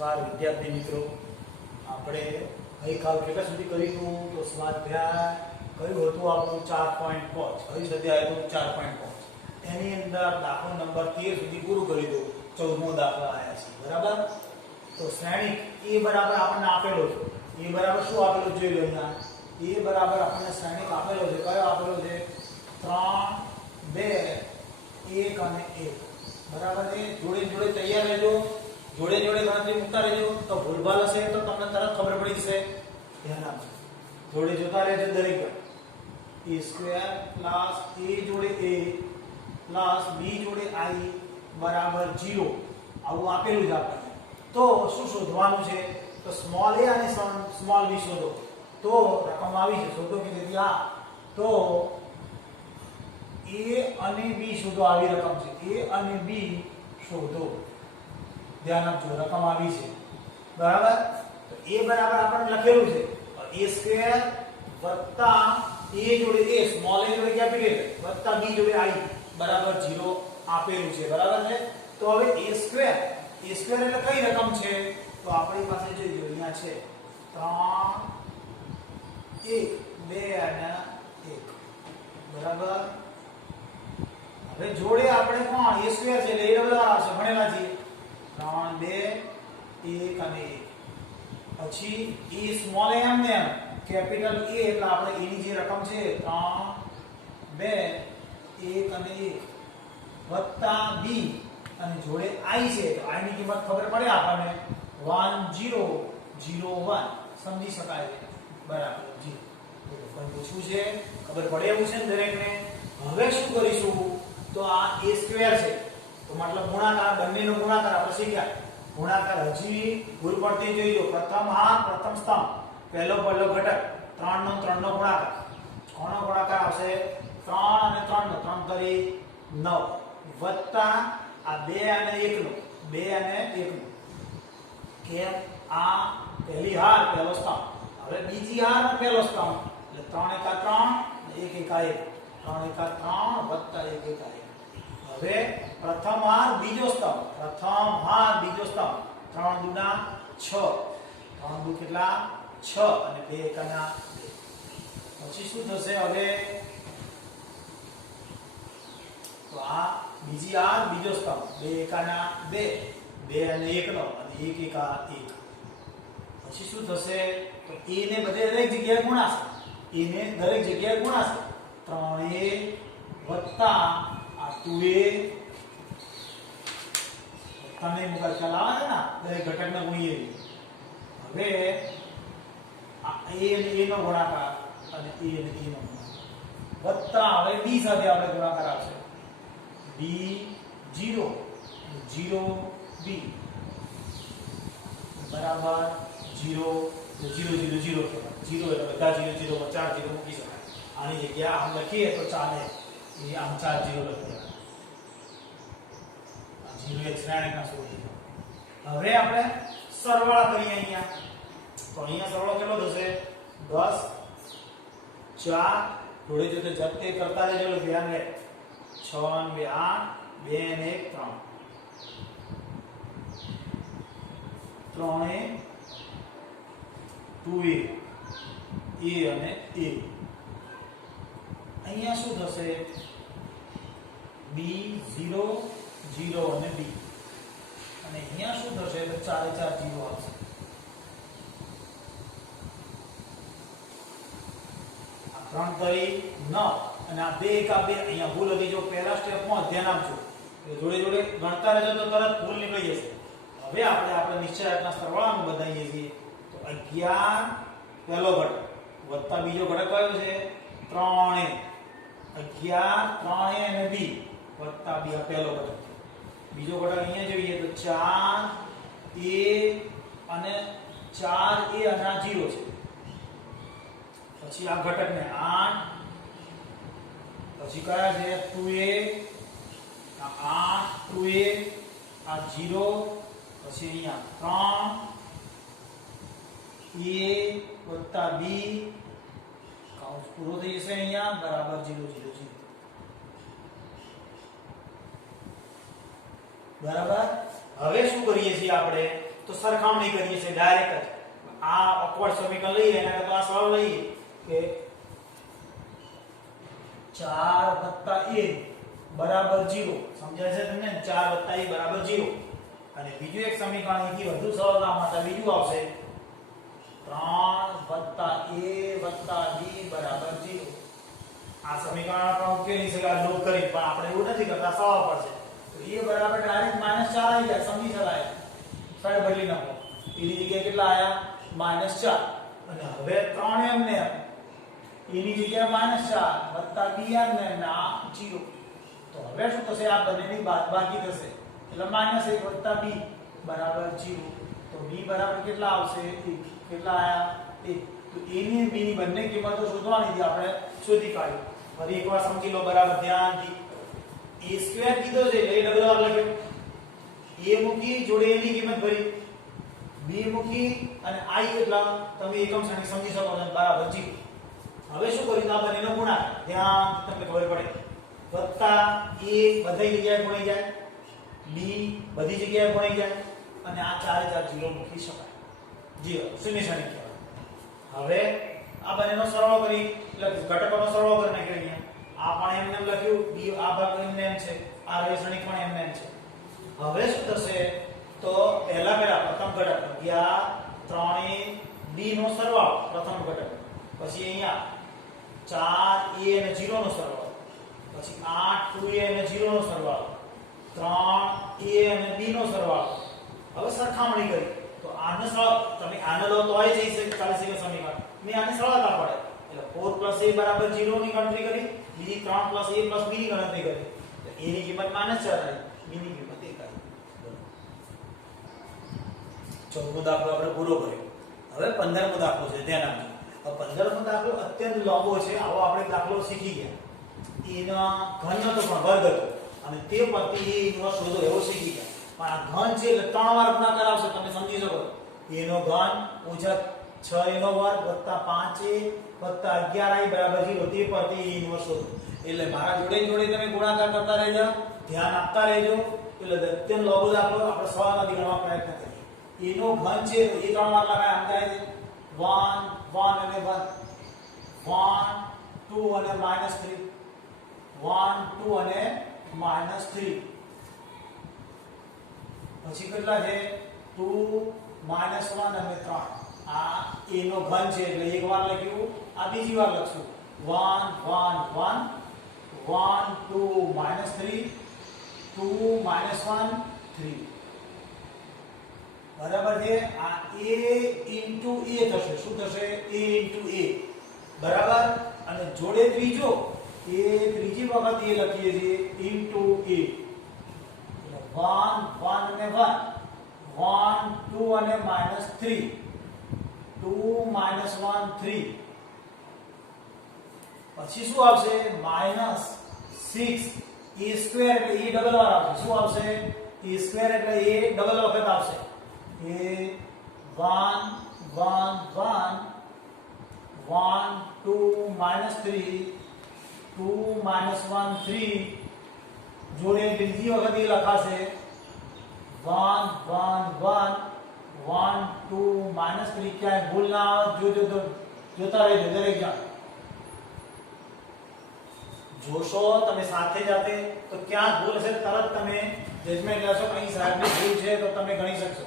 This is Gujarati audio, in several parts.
નમસ્કાર વિદ્યાર્થી મિત્રો, આપણે ગઈકાલ કેટલા સુધી કર્યું તો સ્વાધ્યાય કયું હતું આપણું 4.5. કઈ સ્વાધ્યાય હતું 4.5. એની અંદર દાખલો નંબર 13 સુધી પૂરું કરી દો. 14મો દાખલો આવ્યા છે. બરાબર. તો શ્રેણિક a બરાબર આપણને આપેલો છે. a બરાબર શું આપેલું જોઈ લો. અહીંયા a બરાબર આપણને શ્રેણિક આપેલો છે. કયો આપેલો છે? 3 2 1 અને 1. બરાબર છે. જોડે જોડે તૈયાર રહેજો. જોડે જોડે ગણતરી મૂકતા રહેજો. તો ભૂલભાલ હશે તો તમને તરત ખબર પડી જશે. ધ્યાન આપજો. જોડે જોતા રહેજો દરેક. a સ્ક્વેર પ્લસ a જોડે a પ્લસ b જોડે i બરાબર 0. આવું આપેલું છે આપણને. તો શું શોધવાનું છે? તો સ્મોલ a અને સ્મોલ b શોધો. તો રકમ આવી છે. શોધો કે જેથી આ તો a અને b શોધો. આવી રકમ છે. a અને b શોધો. ધ્યાન આપજો. રકમ આવી છે. બરાબર. તો a બરાબર આપણને લખેલું છે a સ્ક્વેર વત્તા a જોડે a સ્મોલ a જોડે કેપિટલ વત્તા b જોડે i બરાબર 0 આપેલું છે. બરાબર છે. તો હવે a સ્ક્વેર એટલે કઈ રકમ છે? તો આપણી પાસે જોઈએ અહીંયા છે 3 1 2 અને 1. બરાબર. હવે જોડે આપણે કોણ a સ્ક્વેર છે એટલે a ડબલ આવશે. ભણેલા છીએ 3 2 1 અને 1. પછી e સ્મોલ a એમ ને કેપિટલ a એટલે આપણે a ની જે રકમ છે 3 2 1 અને 1 વત્તા b અને જોડે i છે તો i ની કિંમત ખબર પડે આપણને 1 0 0 1 સમજી શકાય. બરાબર. જી પણ પૂછવું છે ખબર પડે એવું છે ને દરેકને. હવે શું કરીશું? તો આ a સ્ક્વેર છે તો મતલબ ગુણાકાર, બંનેનો ગુણાકાર આપણે શીખ્યા. ગુણાકાર હજી ભૂલ પડતી જોઈ લો. પ્રથમ હાર પ્રથમ સ્તંભ પહેલો ઘટક 3 નો 3 નો ગુણાકાર. કોનો ગુણાકાર આવશે? 3 અને 3 નો 3 તરી 9 વત્તા આ 2 અને 1 નો 2 અને 1 નો કે આ પહેલી હાર પહેલો સ્તંભ. હવે બીજી હાર અને પહેલો સ્તંભ એટલે 3 એકા 3 1 એકા 1 3 એકા 3 વત્તા 1 એકા 1. હવે પ્રથમ હાર બીજો સ્તંભ. પ્રથમ હાર બીજો સ્તંભ 3 દુના 6 3 દુ કેટલા 6 અને 2 એકાના 2. પછી શું થશે? હવે તો આ બીજી હાર બીજો સ્તંભ 2 એકાના 2 2 અને 1 નો અને 1 એકા 1. પછી શું થશે? તો a ને બધે દરેક જગ્યાએ ગુણાશે. a ને દરેક જગ્યાએ ગુણાશે. 3a વત્તા આ 2a તમે મુકા ચલાવે છે ને દરેક ઘટકને ગુણીએ. હવે આ a અને a નો ગુણાકાર અને a અને a નો ગુણાકાર વત્તા હવે b સાથે આપણે ગુણાકાર આવશે. b 0 0 b બરાબર 0 0 0 0 0 એટલે બધા 0 0 માં 4 0 મૂકી શકાય. આની જગ્યા આમ લખીએ તો ચાલે. એ આમ 4 0 લખીએ. આ 0 એક શ્રેણીના શોધીએ. હવે આપણે સરવાળા કરીએ અહીંયા. તો અહીંયા સરવાળો કેટલો થશે? 10 4 જોડે જોડે જપ્તે કરતા રહેજો. ધ્યાન રહે. 6 અને 2 8 2 અને 1 3 3 2a અને a. અહીંયા શું થશે? b 0 0 અને b. અને અહીંયા શું થશે? તો 4 4 0 આવશે. આ 3 તરી 9 અને આ 2 એકા 2. અહીંયા ભૂલ હતી. જો પહેલા સ્ટેપમાં ધ્યાન આપજો. જોડે જોડે ગણતા રહેજો તો તરત ભૂલ નીકળી જશે. હવે આપણે નિશ્ચયાંકના સરવાળામાં બતાવીએ છીએ. તો 11 પહેલો ઘટક વત્તા બીજો ઘટક કયો છે? 3a 11 3a અને b વત્તા b આ પહેલો ઘટક. બીજો ઘટક અહીંયા જોઈએ તો 4a અને 4a અને આ 0 છે. પછી આ ઘટકને 8 પછી કયા છે? 2a આ 8 2a આ 0 પછી અહીંયા 3 a વત્તા b કૌંસ પૂરો થઈ જશે અહીંયા બરાબર 0 0 0. બરાબર. હવે શું કરીએ છીએ આપણે? તો તો સરખામણી કરીએ છીએ ડાયરેક્ટ જ આ ઓકવર્ડ સમીકરણ લઈએ એના કરતા આ સરળ લઈએ કે 4 a બરાબર 0 સમજાય છે તમને 4 a બરાબર 0 અને બીજું એક સમીકરણ અહીંથી વધુ સરળતા માટે બીજું આવશે 3 a b બરાબર 0 આ સમીકરણ આપણે ઉકેલી શકાય લોક કરી પણ આપણે એવું નથી કરતા સરળ પડશે તો a બરાબર ડાયરેક્ટ -4 આવી જાય સમજી શકાય સાઈડ બદલી નાખો એની જગ્યાએ કેટલા આયા -4 અને હવે 3 એમને એની જગ્યાએ -4 b એમને ના 0 તો હવે શું થશે આ બંનેની બાદબાકી થશે એટલે -1 b બરાબર 0 તો b બરાબર કેટલા આવશે 1 કેટલા આયા 1 તો a ની b ની બંને કિંમતો શોધવાની છે આપણે શોધી કાઢી ફરી એકવાર સમજી લો બરાબર ધ્યાનથી a² કીધો છે એટલે ડબલ આર લખ્યો a મૂકી જોડે a ની કિંમત ભરી b મૂકી અને i એટલા તમે એકમ શ્રેણી સમજી શકો છો બરાબર 0 હવે શું કર્યું આ બંનેનો ગુણાકાર ધ્યાન તમને ખબર પડે વત્તા a બધી જગ્યાએ ગુણાઈ જાય b બધી જગ્યાએ ગુણાઈ જાય અને આ ચારે ચાર 0 મૂકી શકાય 0 શૂન્ય શ્રેણી કહેવાય હવે આ બંનેનો સરવાળો કરી એટલે ઘટકોનો સરવાળો કરી નાખ્યો અહીંયા આ પણ એમને લખ્યું b આ ભાગ એમને એમ છે આ રહી શ્રેણી પણ એમને એમ છે હવે શું થશે તો પહેલા પ્રથમ ઘટક ગયા 3a b નો સરવાળો પ્રથમ ઘટક પછી અહીંયા 4a અને 0 નો સરવાળો પછી 8 2a અને 0 નો સરવાળો 3a અને b નો સરવાળો હવે સરખામણી કરી તો આને તમે આને લો તો આવી જશે 40 કે સમીકરણ મેં આને સરળતા પડે એટલે 4 a બરાબર 0 ની ગણતરી કરી બીજી 3 a b ની ગણતરી કરી તો a ની કિંમત -4 આવી b ની કિંમત 1 આવી ચોથો દાખલો આપણે પૂરો કર્યો હવે 15મો દાખલો છે ધ્યાન આપજો 15મો દાખલો અત્યંત લાંબો છે આવો આપણે દાખલો શીખી ગયા એના ઘન હતો પણ વર્ગ હતો અને તે પરથી એનો શોધો એવો શીખી ગયા પણ આ ઘન છે એટલે 3 વાર ગુણાકાર આવશે તમે સમજી શકો એનો ઘન ઓછા 6 નો વર્ગ વત્તા 5a વત્તા 11i બરાબર 0 તે પરથી એનો શોધો એટલે મારા જોડે જોડે તમે ગુણાકાર કરતા રહેજો ધ્યાન આપતા રહેજો એટલે અત્યંત લાંબો દાખલો આપણે સવાલમાંથી ગણવા પ્રયત્ન કરીએ એનો ઘન છે તો એ 3 વાર લગાય આમ થાય 1 1 અને 1 1 2 અને -3 1 2 અને -3 પછી કેટલા છે 2 -1 અને 3 આ a નો ઘન છે એટલે એક વાર લખ્યું આ બીજી વાર લખશું 1 1 1 1 2 -3 2 -1 3 બરાબર છે આ a into a થશે શું થશે a into a બરાબર અને જોડે ત્રીજો એ ત્રીજી વખત એ લખીએ છીએ into a એટલે 1 1 અને 1 1 2 અને -3 2 -1 3 પછી શું આવશે -6 a સ્ક્વેર એટલે a ડબલ વાર આવશે શું આવશે a સ્ક્વેર એટલે a ડબલ વખત આવશે a 1 1 1 1 2 -3 2 -1 3 જોડે બીજી વખત એ લખાશે 1 1 1 1 2 -3 ક્યાંય ભૂલ ના આવે જોતા રહેજો દરેક જણ જોશો તમે સાથે જાતે તો ક્યાં ભૂલ હશે તરત તમે જજમેન્ટ લેશો અહીં સાહેબની ભૂલ છે તો તમે ગણી શકશો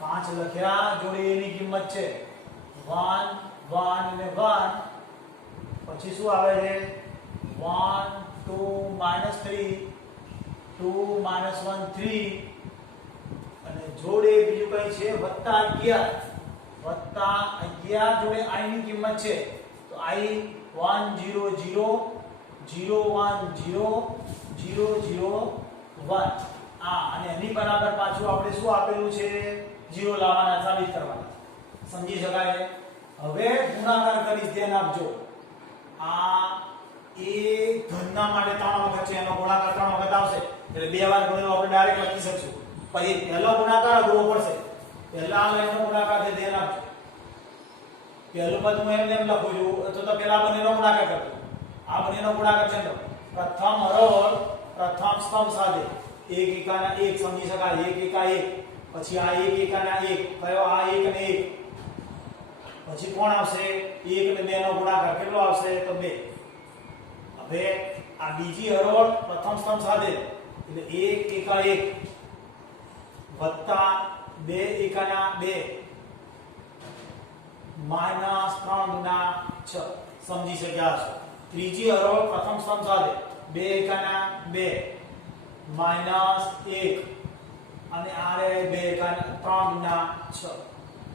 5 લખ્યા જોડે એની કિંમત છે 1 1 અને 1 પછી શું આવે છે 1 2 -3 2 -1 3 અને જોડે બીજું કઈ છે +11 જોડે i ની કિંમત છે તો i 1 0 0 0 1 0 0 0 1 અને એની બરાબર પાછું આપણે શું આપેલું છે 0 લાવવાના સાબિત કરવાના સમજી શકાય હવે ગુણાકાર કરીશ ધ્યાન આપજો આ એ ઘનના માટે 3 વખત છે એનો ગુણાકાર 3 વખત આવશે એટલે 2 વાર ગણેલો આપણે ડાયરેક્ટ લખી શકશું પછી પહેલો ગુણાકાર અઘરો પડશે પહેલા આ લાઈનનો ગુણાકાર છે ધ્યાન આપજો પહેલું પદ હું એમ લખું છું તો પહેલા બંનેનો ગુણાકાર કરજો આ બંનેનો ગુણાકાર છે તો પ્રથમ હરોળ પ્રથમ સ્તંભ સાથે 1 એકાના 1 સમજી શકાય 1 એકા 1 પછી આ 1 1 અને આ 1 કયો આ 1 અને 1 પછી કોણ આવશે 1 અને 2 નો ગુણાકાર કેટલો આવશે તો 2 હવે આ બીજી હરોળ પ્રથમ સ્તંભ સાથે એટલે 1 1 1 વત્તા 2 1 ના 2 માઈનસ 3 ગુણા 6 સમજી શક્યા છો ત્રીજી હરોળ પ્રથમ સ્તંભ સાથે 2 1 ના 2 માઈનસ 1 અને આ રે 2 1 3 ગુણા 6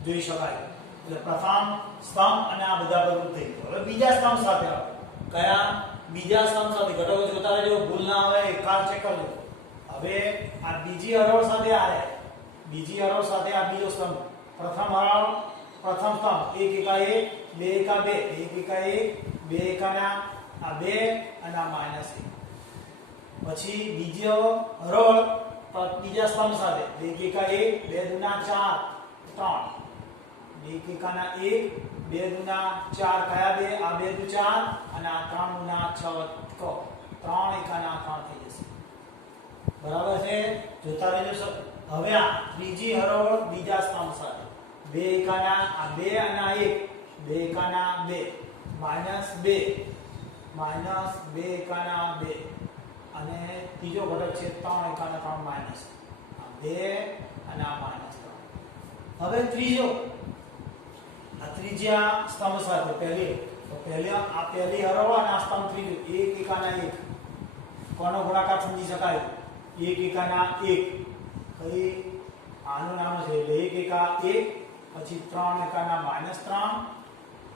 જોઈ શકાય એટલે પ્રથમ સ્તંભ અને આ બધા બદલું થઈ ગયું હવે બીજા સ્તંભ સાથે આવે કયા બીજા સ્તંભ સાથે ઘટકો જોતા રહેજો ભૂલ ના આવે એકાદ ચેક કરજો હવે આ બીજી હરોળ સાથે આવે બીજી હરોળ સાથે આ બીજો સ્તંભ પ્રથમ હરોળ પ્રથમ સ્તંભ 1 1 1 2 1 2 1 1 2 1 ના આ 2 અને આ -1 પછી બીજો હરોળ બીજા સ્તંભ સાથે 2 1 1 2 ગુણા 4 3 2 1 ના 1 2 ગુણા 4 કયા 2 આ 2 દુ 4 અને આ 3 ગુણા 6 કો 3 1 ના 3 થઈ જશે બરાબર છે જોતા રહેજો હવે આ ત્રીજી હરોળ બીજા સ્તંભ સાથે 2 1 ના આ 2 અને આ 1 2 1 ના 2 -2 -2 1 ના 2 અને ત્રીજો ઘટક છે 3 1 ના 3 માઈનસ આ 2 અને આ -3 હવે ત્રીજો આ ત્રીજા સ્તંભ સાથે પહેલી હરોળ અને આ સ્તંભ ત્રીજો 1 1 ના 1 કોનો ગુણાકાર સમજી શકાય 1 1 ના 1 કઈ આનું નામ છે 1 1 1 પછી 3 1 ના -3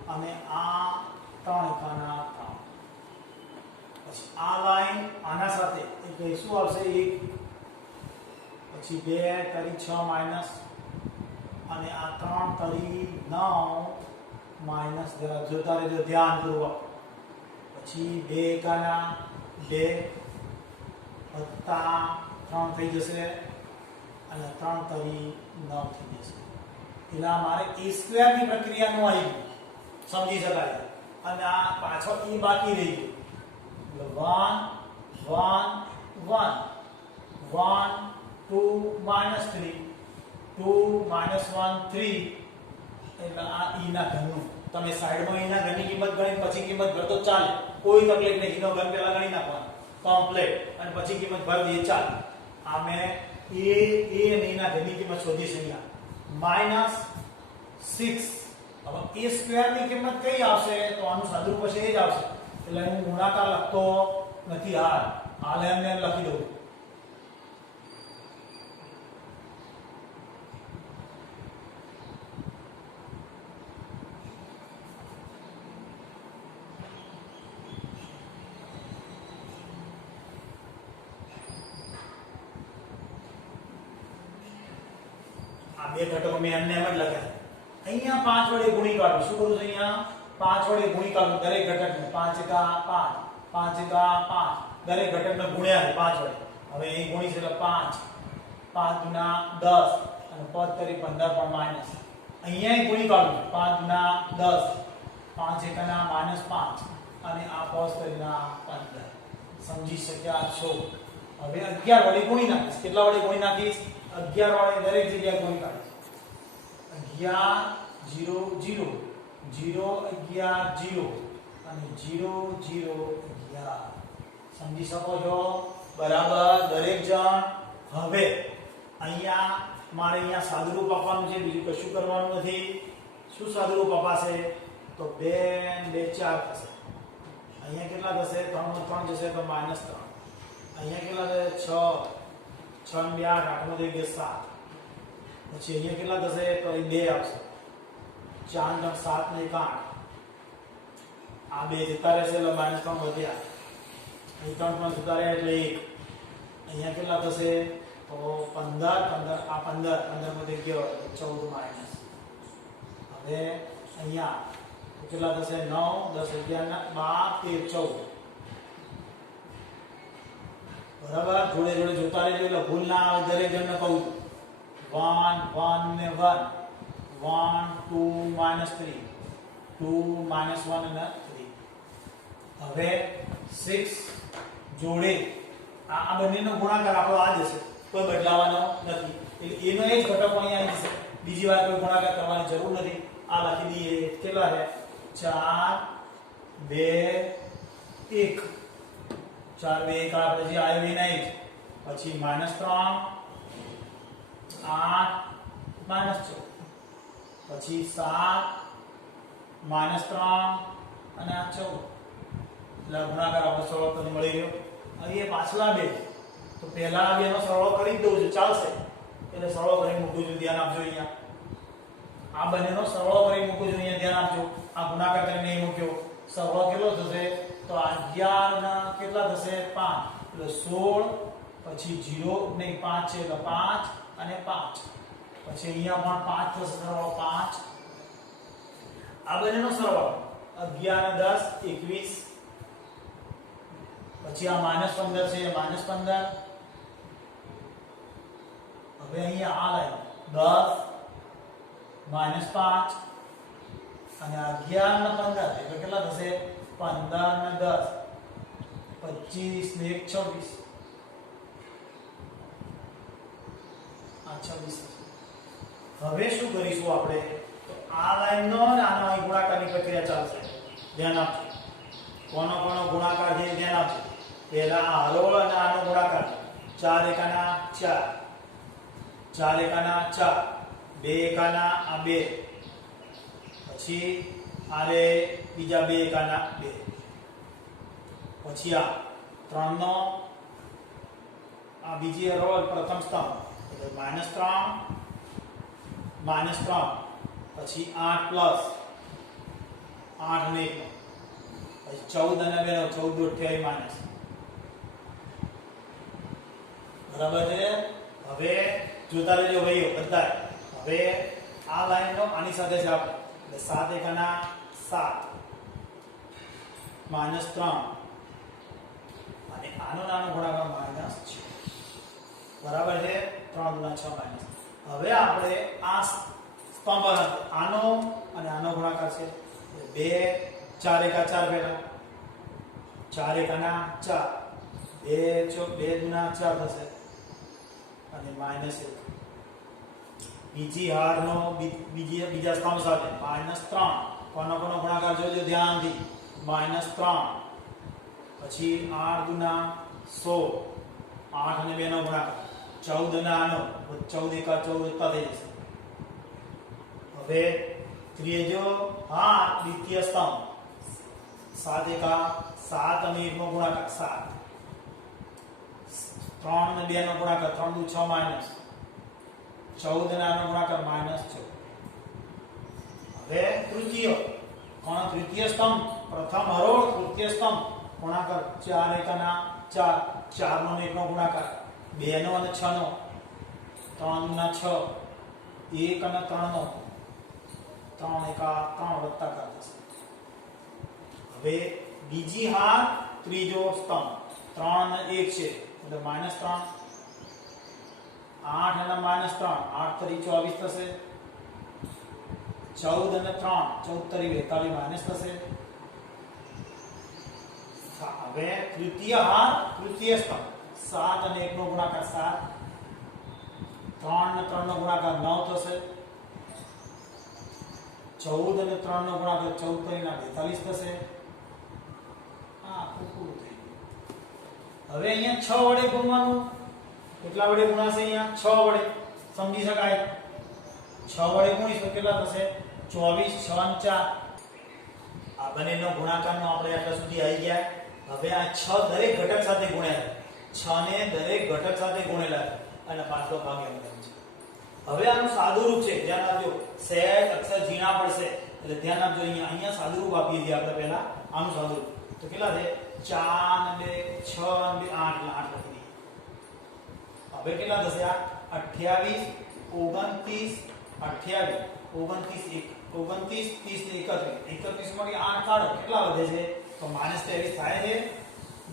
અને આ 3 1 ના 3 પછી આ લાઈન આના સાથે એટલે શું આવશે 1 પછી 2 તરી 6 માઈનસ અને આ 3 તરી 9 માઈનસ જરા જોતા રહેજો ધ્યાનપૂર્વક પછી 2 1 ના 2 વત્તા 3 થઈ જશે અને 3 તરી 9 થઈ જશે એટલે મારે a સ્ક્વેર ની પ્રક્રિયાનું આવી સમજી શકાય અને આ પાછળ e બાકી રહી ગયું 1 1 1 1 2 -3 2 -1 3 એટલે આ e ના ઘનનું તમે સાઈડમાં e ના ઘનની કિંમત ગણી પછી કિંમત ભરતો ચાલે કોઈ તકલીફ નહીં એનો ઘન પહેલા ગણી નાખવાનો કમ્પ્લીટ અને પછી કિંમત ભરી દઈએ ચાલે આ મે a અને e ના ઘનની કિંમત શોધી શક્યા -6 હવે a સ્ક્વેર ની કિંમત કઈ આવશે તો આનું સાદુરૂપ હશે એ જ આવશે એટલે હું ગુણાકાર લખતો નથી હાલ એમને લખી દઉં બે ઘટકો મેં એમને એમ જ લખ્યા અહીંયા 5 વડે ગુણી કાઢું શું કરું છું અહીંયા 5 વડે ગુણી કાઢું દરેક ઘટકને 5 1 5 5 1 5 દરેક ઘટકને ગુણ્યા છે 5 વડે હવે અહીં ગુણી છે એટલે 5 5 ગુણા 10 અને 5 તરી 15 પણ માઈનસ અહીંયા ગુણી કાઢું 5 ગુણા 10 5 1 ના -5 અને આ 5 તરીના 15 સમજી શક્યા છો હવે 11 વડે ગુણી નાખીશ કેટલા વડે ગુણી નાખીશ 11 વડે દરેક જગ્યાએ ગુણી કાઢીશ 11 0 0 0 11 0 અને 0 0 11 સમજી શકો છો બરાબર દરેક જણ હવે અહીંયા મારે અહીંયા સાદુરૂપ આપવાનું છે બીજું કશું કરવાનું નથી શું સાદુરૂપ અપાશે તો 2 2 4 થશે અહીંયા કેટલા થશે 3 3 જશે તો -3 અહીંયા કેટલા થશે 6 6 2 8 8 નો 2 7 પછી અહીંયા કેટલા થશે તો અહીં 2 આવશે 4 7 ને 1 8 આ 2 જતા રહેશે એટલે -3 વધ્યા અહીં 3 3 જતા રહે એટલે 1 અહીંયા કેટલા થશે તો 15 15 આ 15 15 માંથી ગયો 14 માઈનસ હવે અહીંયા કેટલા થશે 9 10 11 12 13 14 બરાબર જોડે જોડે જોતા રહેજો એટલે ભૂલ ના આવે દરેક જણને કહું 1 1 ને 1 1 2 -3 2 -1 અને 3 હવે 6 જોડે આ બંનેનો ગુણાકાર આપણો આ જ હશે કોઈ બદલાવાનો નથી એટલે એનો એ જ ઘટકો અહીંયા આવી જશે બીજી વાર કોઈ ગુણાકાર કરવાની જરૂર નથી આ લખી દઈએ કેટલા છે 4 2 1 4 2 1 આપણે જે આવ્યો વિના જ પછી -3 8 -14 પછી 7 -3 અને આ 14 એટલે ગુણાકાર આપણે સરળ કરીને મળી ગયો હવે એ પાછલા બે તો પહેલા આ બેનો સરળ કરી જ દઉં છું ચાલશે એટલે સરળ કરીને મૂકું છું ધ્યાન આપજો અહીંયા આ બંનેનો સરળ કરી મૂકું છું અહીંયા ધ્યાન આપજો આ ગુણાકાર કરીને અહીં મૂક્યો સરળ કેટલો થશે તો 11 ના કેટલા થશે 5 એટલે 16 પછી 0 નહીં 5 છે એટલે 5 અને 5 પછી અહીંયા પણ 5 થશે સરવાળો 5 આ બંનેનો સરવાળો 11 10 21 પછી આ -15 છે -15 હવે અહીંયા આ લાઈન 10 -5 અને 11 ને 15 એટલે કેટલા થશે 15 ને 10 25 ને 1 26 આ 26 હવે શું કરીશું આપણે તો આ લાઈનનો અને આનો અહીં ગુણાકારની પ્રક્રિયા ચાલશે ધ્યાન આપજો કોનો કોનો ગુણાકાર છે ધ્યાન આપજો પહેલા આ હરોળ અને આનો ગુણાકાર 4 એકાના 4 4 એકાના 4 2 એકાના આ 2 પછી આલે બીજા 2 એકાના 2 પછી આ 3 નો આ બીજી હરોળ પ્રથમ સ્તંભ એટલે -3 પછી 8 પ્લસ 8 ને 1 પછી 14 અને 2 14 28 માઈનસ બરાબર છે હવે જોતા રહેજો ભાઈઓ બધા હવે આ લાઈનનો આની સાથે છે આપણે એટલે 7 એકાના 7 -3 અને આનો નાનો ગુણાકાર -6 બરાબર છે 3 ગુણ્યા 6 માઈનસ હવે આપણે આ સ્તંભ આનો અને આનો ગુણાકાર છે 2 4 એકા 4 પહેલા 4 એકાના 4 2 ગુણ્યા 4 થશે અને -1 બીજી હારનો બીજા સ્તંભ સાથે -3 કોનો કોનો ગુણાકાર જોજો ધ્યાનથી -3 પછી 8 ગુણ્યા 16 8 અને 2 નો ગુણાકાર 14 અને આનો 14 એકા 14 ઉત્તા થઈ જશે હવે ત્રીજો હા દ્વિતીય સ્તંભ 7 એકા 7 અને 1 નો ગુણાકાર 7 3 અને 2 નો ગુણાકાર 3 દુ 6 માઈનસ 14 અને આનો ગુણાકાર -6 હવે તૃતીય કોણ તૃતીય સ્તંભ પ્રથમ હરોળ તૃતીય સ્તંભ ગુણાકાર 4 એકાના 4 4 નો 1 નો ગુણાકાર 2 નો અને 6 નો 3 ના 6 1 અને 3 નો 3 એકા 3 વત્તાકાર થશે હવે બીજી હાર ત્રીજો સ્તંભ 3 અને 1 છે એટલે -3 8 અને -3 8 તરી 24 થશે 14 અને 3 14 તરી 42 માઈનસ થશે હવે તૃતીય હાર તૃતીય સ્તંભ 7 અને 1 નો ગુણાકાર 7 3 અને 3 નો ગુણાકાર 9 થશે 14 અને 3 નો ગુણાકાર 14 તરીના 42 થશે આ પૂરું થઈ ગયું હવે અહીંયા 6 વડે ગુણવાનું કેટલા વડે ગુણાશે અહીંયા 6 વડે સમજી શકાય 6 વડે ગુણીશું કેટલા થશે 24 6 અને 4 આ બંનેનો ગુણાકારનો આપણે આટલા સુધી આવી ગયા હવે આ 6 દરેક ઘટક સાથે ગુણ્યા 6 ને દરેક ઘટક સાથે ગુણેલા અને પાછલો ભાગ એમ છે હવે આનું સાદું રૂપ છે ધ્યાન આપજો સહેજ અક્ષર ઝીણા પડશે એટલે ધ્યાન આપજો અહીંયા સાદું રૂપ આપીએ છીએ આપણે પહેલા આનું સાદું રૂપ તો કેટલા છે 4 અને 2 6 અને 2 8 એટલે 8 લખી દઈએ હવે કેટલા થશે આ 28 29 28 29 29 30 ને 31 માંથી 8 કાઢો કેટલા વધે છે તો -23 થાય છે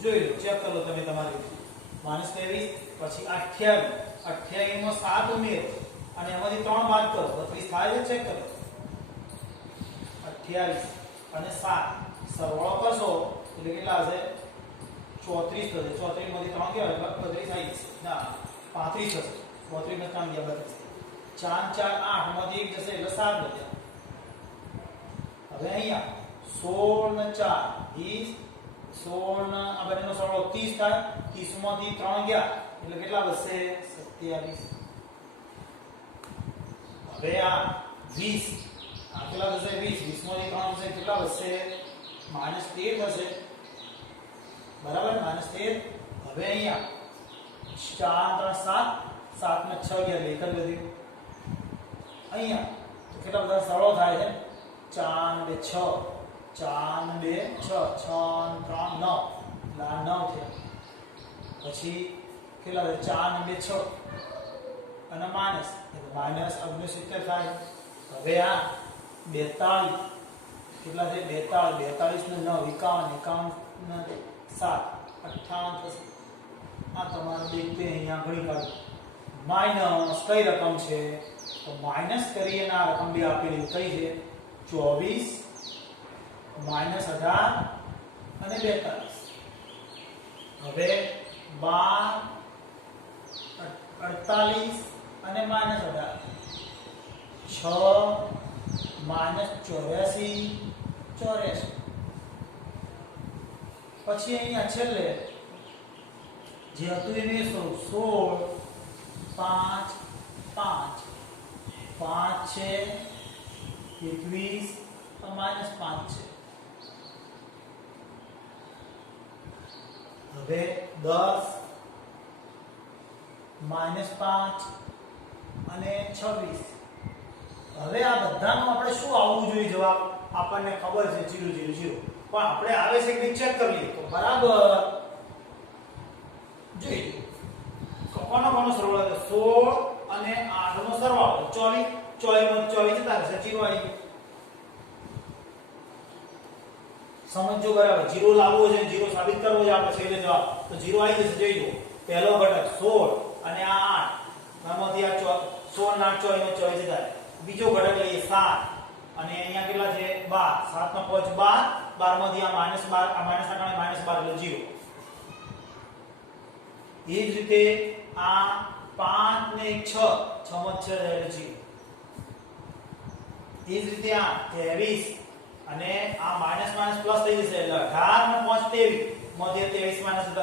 જોઈ લો ચેક કરો તમે તમારી -23 પછી 28 28 માં 7 ઉમેરો અને એમાંથી 3 બાદ કરો 32 થાય છે ચેક કરો 28 અને 7 સરવાળો કરશો એટલે કેટલા હશે 34 થશે 34 માંથી 3 ગયા એટલે 32 આવી જશે ના 35 થશે 32 ને 3 ગયા 32 4 4 8 માંથી 1 જશે એટલે 7 વધ્યા હવે અહીંયા 16 ને 4 20 16 ને આ બંનેનો સરવાળો 30 થાય 30 માંથી 3 ગયા એટલે કેટલા વધશે 27 હવે આ 20 આ કેટલા થશે 20 20 માંથી 3 થશે કેટલા વધશે -13 થશે બરાબર -13 હવે અહીંયા 4 3 7 7 ને 6 ગયા એટલે 1 જ વધ્યું અહીંયા તો કેટલા બધા સરળો થાય છે 4 2 6 4 2 6 6 3 9 એટલે આ 9 થયા પછી કેટલા 4 2 6 અને માઇનસ એટલે -69 થાય હવે આ 42 કેટલા છે 42 42 ને 9 51 51 ને 7 58 થશે આ તમારે દેખતે અહીંયા ઘણી કાઢો માઈનસ કઈ રકમ છે તો માઈનસ કરીએ ના રકમ બી આપેલી કઈ છે 24 -18 અને 42 હવે 12 48 અને -18 6 -84 84 પછી અહીંયા છેલ્લે જે હતું એને 16 5 5 5 છે 21 તો -5 છે હવે 10 -5 અને 26 હવે આ બધાનો આપણે શું આવવું જોઈએ જવાબ આપણને ખબર છે 0 0 0 પણ આપણે આવે છે કે ચેક કરી લઈએ તો બરાબર જોઈએ કોનો સરવાળો 16 અને 8 નો સરવાળો 24 24 જતા રહેશે 0 આવી ગયું સમજો બરાબર 0 લાવવો છે 0 સાબિત કરવો છે આપણે છેલ્લે જવાબ તો 0 આવી જશે જોઈ લો પહેલો ઘટક 16 અને આ 8 આમાંથી આ 16 ના 24 નો 24 જતા બીજો ઘટક લઈએ 7 અને અહીંયા કેટલા છે 12 7 નો 5 12 માંથી આ -12 આ માઈનસ ના કારણે -12 એટલે 0 એ જ રીતે આ 5 ને 6 6 માં 6 એટલે 0 એ જ રીતે આ 23 અને આ માઈનસ માઈનસ પ્લસ થઈ જશે એટલે 18 ને 5 23 માંથી 23 માઈનસ 0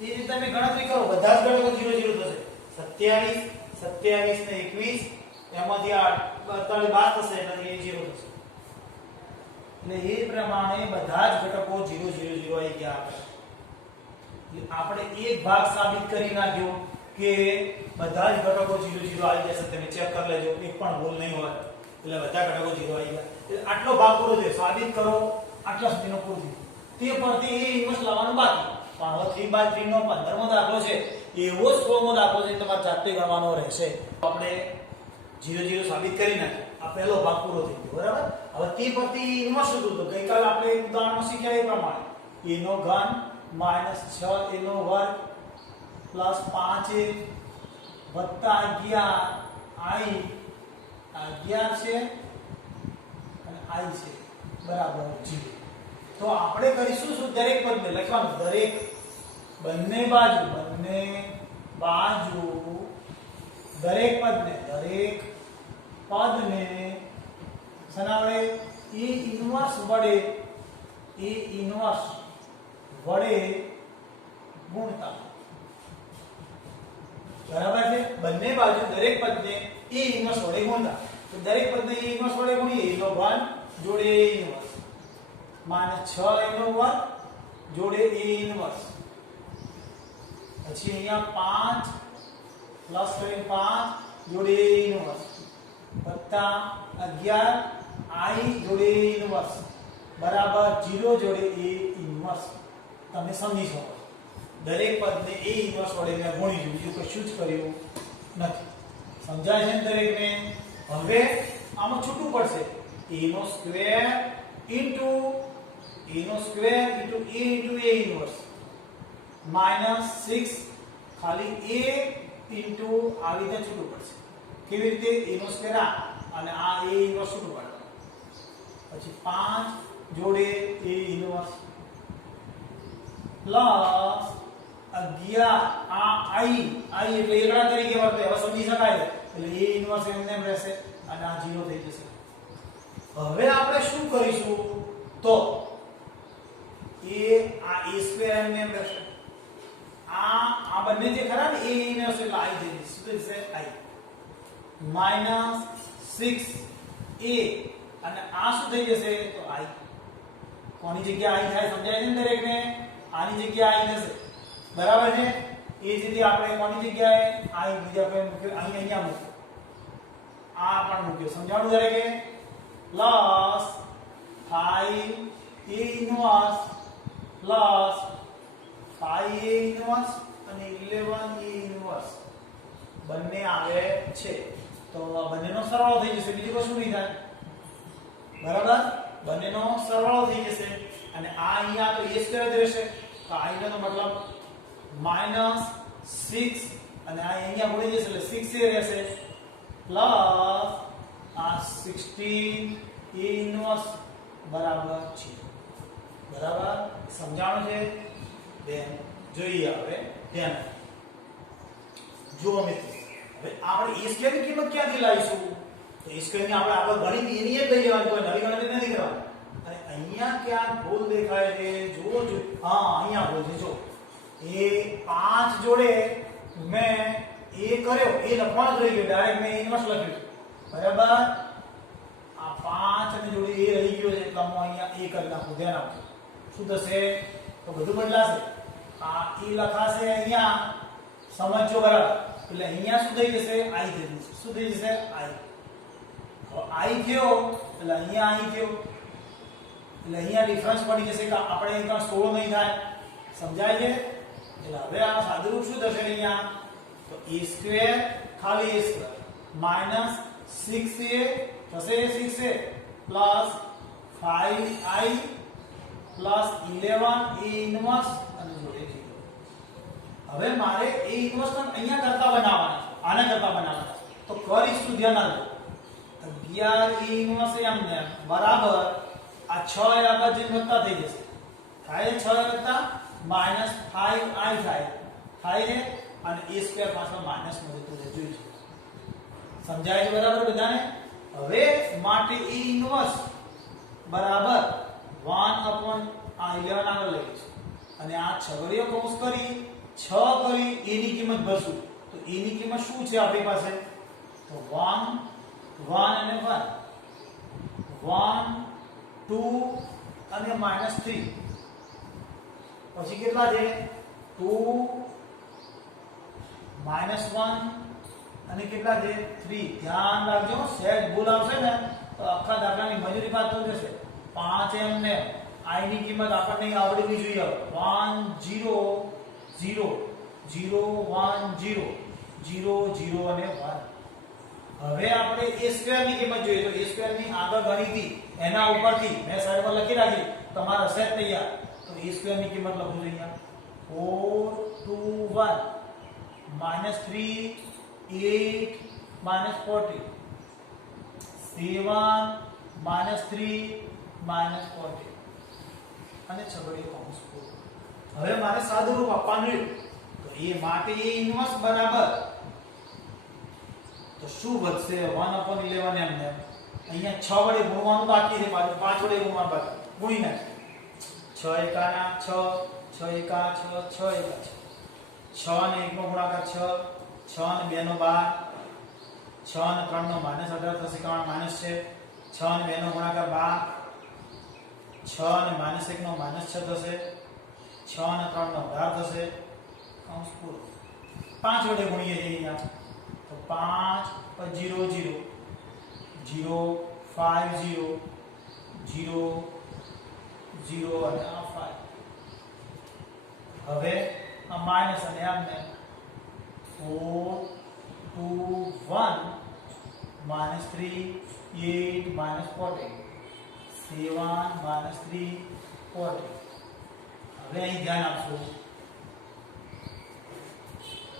એ રીતે તમે ગણતરી કરો બધા જ ઘટકો 0 0 થશે 27 27 ને 21 એમાંથી આ 42 બાદ થશે એટલે એ 0 થશે એટલે એ પ્રમાણે બધા જ ઘટકો 0 0 0 આવી ગયા આપણે એક ભાગ સાબિત કરી નાખ્યો કે બધા જ ઘટકો 0 0 આવી જશે તમે ચેક કરી લેજો એક પણ ભૂલ નહીં હોય એટલે બધા ઘટકો 0 આવી ગયા એટલે આટલો ભાગ પૂરો થયો સાબિત કરો આટલા સુધીનો પૂરો થયો તે પરથી એ ઇન્વર્સ લાવવાનું બાકી પણ હવે 3/3 નો 15મો દાખલો છે એવો જ 16મો દાખલો છે તમારે જાતે ગણવાનો રહેશે આપણે 0 0 સાબિત કરી નાખ્યો આ પહેલો ભાગ પૂરો થઈ ગયો બરાબર હવે તે પરથી ઇન્વર્સ હતું તો ગઈકાલ આપણે ઉદાહરણમાં શીખ્યા એ પ્રમાણે a નો ઘન -6 a નો વર્ગ +5a વત્તા 11 i 11 છે અને i છે બરાબર 0 તો આપણે કરીશું શું દરેક પદને લખવાનું દરેક બંને બાજુ દરેક પદને શેના વડે e ઇન્વર્સ વડે ગુણતા બરાબર છે બંને બાજુ દરેક પદને e ઇન્વર્સ વડે ગુણતા તો દરેક પદને e ઇન્વર્સ વડે ગુણીએ e નો ઘન જોડે e ઇન્વર્સ -6 a નો વર્ગ જોડે e ઇન્વર્સ પછી અહીંયા 5 પ્લસ કરીને 5 જોડે e ઇન્વર્સ વત્તા 11 i જોડે e ઇન્વર્સ બરાબર 0 જોડે e ઇન્વર્સ તમે સમજી શકો દરેક પદને e ઇન્વર્સ વડે મેં ગુણી દીધું બીજું કશું જ કર્યું નથી સમજાય છે દરેકને હવે આમાં છૂટું પડશે e નો સ્ક્વેર ઇન્ટુ e નો square into e into a inverse -6 ખાલી a ઇન્ટુ આવી રીતે છૂટું પડશે કેવી રીતે e નો સ્ક્વેર અને આ a ઇન્વર્સ છૂટું પાડવાનું પછી 5 જોડે a ઇન્વર્સ પ્લસ 11 આ i એટલે એકડા તરીકે વર્તે. હવે સમજી શકાય એટલે a ઇન્વર્સ એમને એમ રહેશે અને આ 0 થઈ જશે. હવે આપણે શું કરીશું તો આ a સ્ક્વેર એમને એમ રહેશે. આ બંને જે ખરા ને a ઇન્વર્સ એટલે i થઈ જશે. શું થશે? i minus 6a અને આ શું થઈ જશે તો i. કોની જગ્યા i થાય સમજાય છે ને દરેકને? આની જગ્યા i થશે. બરાબર છે? એ જ રીતે આપણે કોની જગ્યાએ i બીજા કોઈ મૂક્યો અહીંયા મૂક્યો. આ પણ મૂક્યો. સમજાણું દરેકે? Plus 5a inverse plus 5a inverse અને 11a ઇન્વર્સ બંને આવે છે. તો આ બંનેનો સરવાળો થઈ જશે. બીજું કશું નહીં થાય. બરાબર? બંનેનો સરવાળો થઈ જશે અને આ અહીંયા તો a સ્ક્વેર જ રહેશે. તો i નો મતલબ -6 અને આ અહીંયા ભળી જશે એટલે 6a રહેશે પ્લસ આ 16a ઇન્વર્સ બરાબર છે. બરાબર? સમજાણું છે? બેન જોઈએ હવે ધ્યાન. જુઓ મિત્રો, હવે આપણે a સ્ક્વેર ની કિંમત ક્યાંથી લાવીશું? તો a સ્ક્વેર ની આપણે આગળ ગણિત એની જ લઈ લેવાની, કોઈ નવી ગણતરી નથી કરવાની. અને અહીંયા ક્યાં ભૂલ દેખાય છે? જુઓ જો. હા, અહીંયા ભૂલ છે. જો એ 5 જોડે મેં a કર્યો, એ લખવાનું જ રહી ગયું. ડાયરેક્ટ મેં ઇન્વર્સ લખ્યું. બરાબર? આ 5 અને જોડે a રહી ગયો છે એટલે હું અહીંયા a કરી નાખું. ધ્યાન આપજો. શું થશે? તો બધું બદલાશે. આ e લખાશે અહીંયા. સમજો બરાબર? એટલે અહીંયા શું થઈ જશે? i થઈ જશે. શું થઈ જશે? i. હવે i થયો એટલે અહીંયા i થયો એટલે અહીંયા ડિફરન્સ પડી જશે કે આપણે અહીંયા 16 નહીં થાય. સમજાય છે? એટલે હવે આ સાદુરૂપ શું થશે અહીંયા? તો a સ્ક્વેર ખાલી a સ્ક્વેર minus 6a થશે 6a plus 5i plus 11a inverse અને જોડે 0. હવે મારે a ઇન્વર્સ અહીંયા કરતા બનાવવાના છે. આના કરતા બનાવવાના છે. તો કરીશું. ધ્યાન આપજો. 11a ઇન્વર્સ એમને બરાબર આ 6 એ આગળ જઈને વધતા થઈ જશે. થાય 6 વધતા -5i થાય છે અને a સ્ક્વેર પાછળ માઈનસ માં જતું રહે. જોઈશું. સમજાય છે બરાબર બધાને? હવે માટે a ઇન્વર્સ બરાબર 1/11 આગળ લઈશું અને આ છગડીયો કૌંસ કરી 6 કરી a ની કિંમત ભરશું. તો a ની કિંમત શું છે આપણી પાસે? તો 1 1 અને 1 1 2 અને -3 પછી કેટલા છે? 2 -1 અને કેટલા છે? 3. ધ્યાન રાખજો, સેજ ભૂલ આવશે ને તો આખા દાખલાની મજૂરી બાદ થઈ જશે. 5 એમને i ની કિંમત આપણને આવડવી જોઈએ. 1 0 0 0 1 0 0 0 અને 1. હવે આપણે a સ્ક્વેર ની કિંમત જોઈએ. તો a સ્ક્વેર ની આગળ ગણી હતી એના ઉપરથી મેં સાઈડ પર લખી રાખી. તમારા સેટ તૈયાર. તો a સ્ક્વેર ની કિંમત લખું છું અહીંયા. 4 2 1 -3 8 -40 7 -3 -40 અને છગડીયો કૌંસ પૂરો. હવે મારે સાદુરૂપ આપવાનું રહ્યું. તો એ માટે a ઇન્વર્સ બરાબર તો શું વધશે? 1/11 એમને. અહીંયા 6 વડે ગુણવાનું બાકી છે. 5 વડે ગુણવાનું બાકી. ગુણી નાખીએ. 6 એકાના 6 6 એકા 6 6 એકા 6 6 ને 1 નો ગુણાકાર 6 6 ને 2 નો 12 6 ને 3 નો -18 થશે કારણ માઈનસ છે. 6 ને 2 નો ગુણાકાર 12 6 ને -1 નો -6 થશે. 6 ને 3 નો 18 થશે. કૌંસ પૂરો. 5 વડે ગુણીએ છીએ અહીંયા. તો 5 0 0 0 5 0 0 0 અને આ 5. હવે આ માઈનસ અને આમને 4 2 1 -3 8 -40 7 -3 40. હવે અહીં ધ્યાન આપશો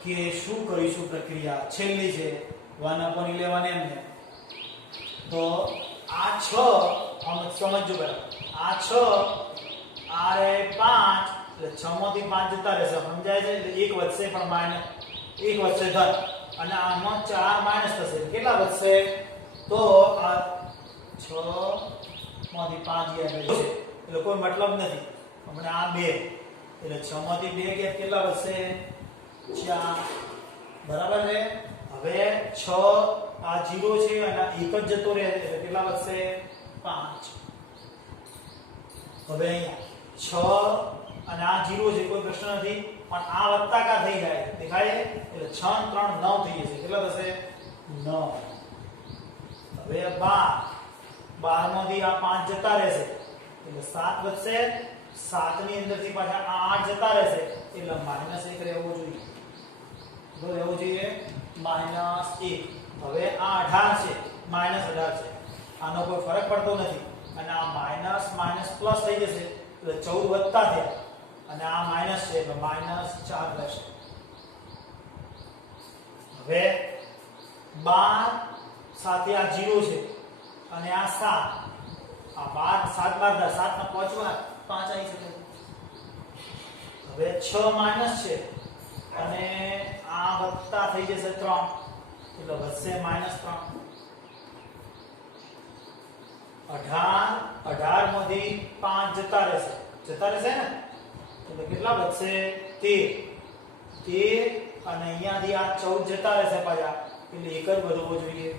કે શું કરીશું? પ્રક્રિયા છેલ્લી છે 1/11 એમને. તો આ 6 સમજજો બરાબર. આ 6 આ રે 5 એટલે 6 માંથી 5 જતા રહેશે, સમજાય છે? એટલે 1 વધશે પણ માઈનસ 1 વધશે ધન, અને આમાં 4 માઈનસ થશે, કેટલા વધશે? તો આ 6 માંથી 5 ગયા છે એટલે કોઈ મતલબ નથી. હમણાં આ 2 એટલે 6 માંથી 2 ગયા કેટલા વધશે? 4. બરાબર છે? હવે 6 આ 0 છે અને 1 જ જતો રહે એટલે કેટલા વધશે? 5. હવે અહીંયા 6 અને આ 0 છે, કોઈ પ્રશ્ન નથી, પણ આ વત્તાકાર થઈ જાય, દેખાય? એટલે 6 3 9 થઈ જશે, કેટલા થશે? 9. હવે 12 માંથી આ 5 જતા રહેશે એટલે 7 વધશે, 7 ની અંદરથી પાછા આ 8 જતા રહેશે એટલે -1 રહેવું જોઈએ. તો રહેવું જોઈએ -1. હવે આ 18 છે, -18 છે, આનો કોઈ ફરક પડતો નથી, અને આ માઈનસ માઈનસ પ્લસ થઈ જશે એટલે 14 વત્તા થયા, અને આ માઈનસ છે એટલે -4 રહેશે. હવે 12 સાથે આ 0 છે અને આ 7, આ 12 7 12 7 ના 5 વાર 5 આવી શકે. હવે 6 માઈનસ છે અને આ વત્તા થઈ જશે 3 એટલે વધશે -3. 18 માંથી 5 જતા રહેશે ને એટલે કેટલા વધશે? 13 અને અહીંયાથી આ 14 જતા રહેશે પાછા એટલે 1 જ વધવો જોઈએ.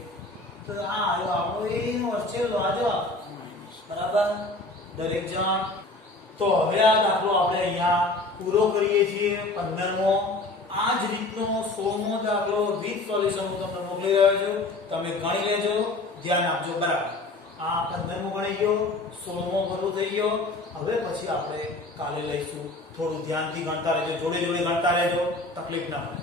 તો આ આવ્યો આપણો એનો છેલ્લો આ જવાબ. બરાબર દરેક જણ? તો હવે આ દાખલો આપણે અહીંયા પૂરો કરીએ છીએ, 15મો. આ જ રીતનો 16મો દાખલો વિથ સોલ્યુશન હું તમને મોકલી રહ્યો છું, તમે ગણી લેજો, ધ્યાન આપજો. બરાબર, આ 15મો ગણી ગયો, 16મો પૂરો થઈ ગયો. હવે પછી આપણે કાલે લઈશું. થોડું ધ્યાનથી ગણતા રહેજો, જોડે જોડે ગણતા રહેજો, તકલીફ ના પડે.